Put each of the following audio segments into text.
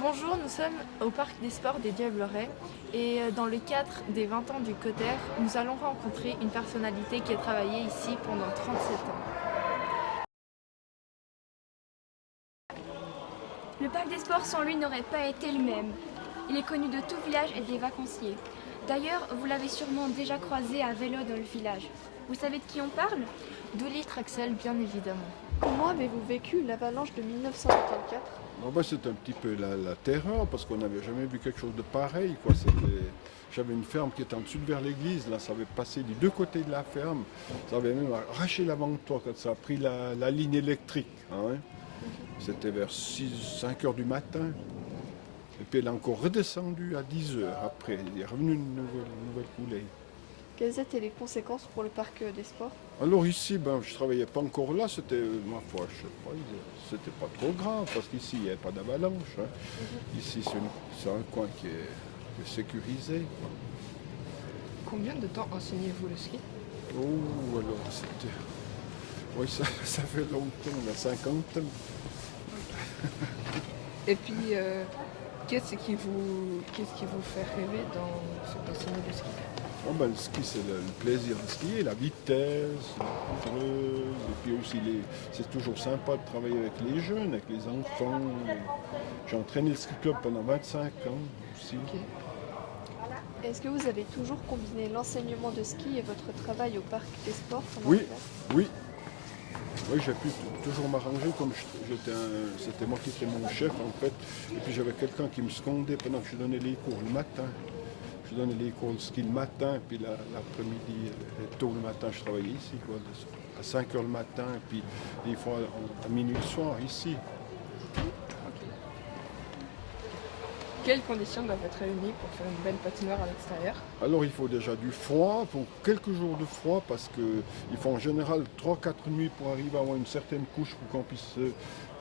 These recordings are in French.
Bonjour, nous sommes au Parc des Sports des Diablerets et dans le cadre des 20 ans du Coder, nous allons rencontrer une personnalité qui a travaillé ici pendant 37 ans. Le parc des sports sans lui n'aurait pas été le même. Il est connu de tout village et des vacanciers. D'ailleurs, vous l'avez sûrement déjà croisé à vélo dans le village. Vous savez de qui on parle? D'Uli Traxel, bien évidemment. Comment avez-vous vécu l'avalanche de 1954? C'était un petit peu la terreur parce qu'on n'avait jamais vu quelque chose de pareil. J'avais une ferme qui était en dessus vers l'église, là ça avait passé des deux côtés de la ferme, ça avait même arraché l'avant-toit quand ça a pris la ligne électrique. Hein. C'était vers 5 heures du matin. Et puis elle est encore redescendue à 10 heures après, il est revenu une nouvelle coulée. Quelles étaient les conséquences pour le parc des sports? Alors ici, je ne travaillais pas encore là, c'était, ma foi, je sais pas, c'était pas trop grave, parce qu'ici, il n'y avait pas d'avalanche. Hein. Ici, c'est un coin qui est sécurisé. Quoi. Combien de temps enseignez-vous le ski? Oh, alors c'était... Oui, ça fait longtemps, là, 50 ans. Et puis, qu'est-ce qui vous fait rêver dans cet enseignement de ski? Le ski, c'est le plaisir de skier, la vitesse, la poudreuse, et puis aussi c'est toujours sympa de travailler avec les jeunes, avec les enfants. J'ai entraîné le ski club pendant 25 ans aussi. Okay. Est-ce que vous avez toujours combiné l'enseignement de ski et votre travail au parc des sports pendant Oui, l'hiver? oui. Oui, j'ai pu toujours m'arranger comme c'était moi qui étais mon chef en fait. Et puis j'avais quelqu'un qui me secondait pendant que je donnais les cours le matin. Je donnais les cours de ski le matin, et puis l'après-midi, tôt le matin, je travaillais ici, quoi, à 5 heures le matin, et puis des fois à minuit le soir, ici. Quelles conditions doivent être réunies pour faire une belle patinoire à l'extérieur? Alors il faut déjà du froid, il faut quelques jours de froid, parce qu'il faut en général 3-4 nuits pour arriver à avoir une certaine couche pour qu'on puisse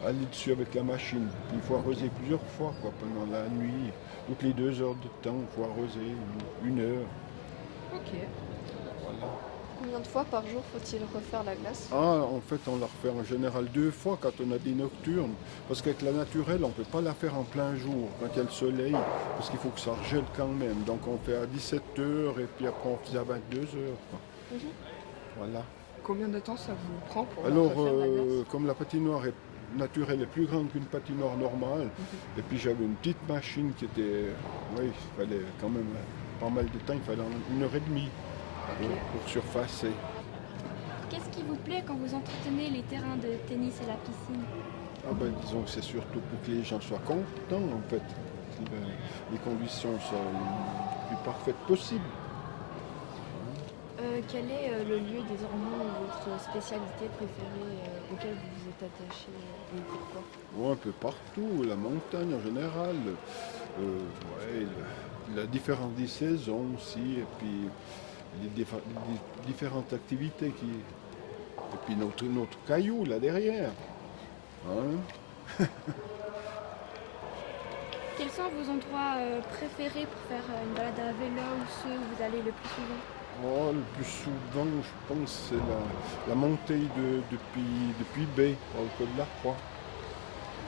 aller dessus avec la machine. Puis il faut arroser plusieurs fois pendant la nuit. Toutes les 2 heures de temps, il faut arroser, 1 heure. Ok. Voilà. Combien de fois par jour faut-il refaire la glace? En fait, on la refait en général 2 fois quand on a des nocturnes. Parce qu'avec la naturelle, on ne peut pas la faire en plein jour, quand il y a le soleil, parce qu'il faut que ça regèle quand même. Donc on fait à 17 heures et puis après on faisait à 22 heures. Voilà. Combien de temps ça vous prend pour Alors, refaire la glace? comme la patinoire naturelle est plus grande qu'une patinoire normale, et puis j'avais une petite machine qui était... Oui, il fallait quand même pas mal de temps, il fallait 1 heure et demie pour surfacer. Qu'est-ce qui vous plaît quand vous entretenez les terrains de tennis et la piscine? Disons que c'est surtout pour que les gens soient contents, en fait. Que les conditions soient les plus parfaites possibles. Quel est le lieu désormais votre spécialité préférée auquel vous vous êtes attaché et pourquoi? Un peu partout, la montagne en général, la différence des saisons aussi, et puis les différentes activités et puis notre caillou là derrière. Hein. Quels sont vos endroits préférés pour faire une balade à vélo ou ceux où vous allez le plus souvent? Le plus souvent, je pense, c'est la montée depuis B, au Col de la Croix.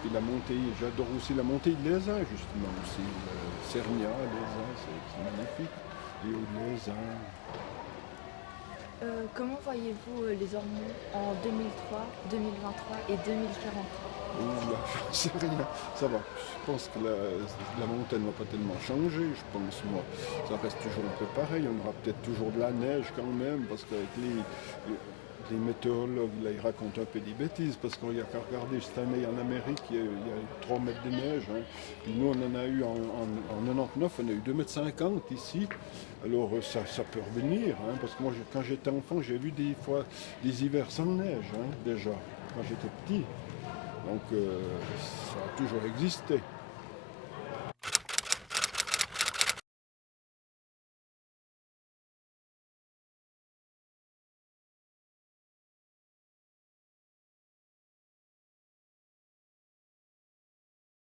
Puis la montée, j'adore aussi la montée de l'Aisin, justement, aussi. Cernia, l'Aisin, c'est magnifique. Les hauts de l'Aisin. Comment voyez-vous les Ormeaux en 2003, 2023 et 2043? J'en sais rien, ça va. Je pense que la montagne ne va pas tellement changer, je pense, moi. Ça reste toujours un peu pareil, on aura peut-être toujours de la neige quand même, parce qu'avec les météorologues, là, ils racontent un peu des bêtises, parce qu'on n'y a qu'à regarder cette année en Amérique, il y a 3 mètres de neige. Hein. Puis nous, on en a eu en 99, on a eu 2,50 m ici. Alors ça peut revenir, hein, parce que moi, quand j'étais enfant, j'ai vu des fois des hivers sans neige, hein, déjà, quand j'étais petit. Donc ça a toujours existé.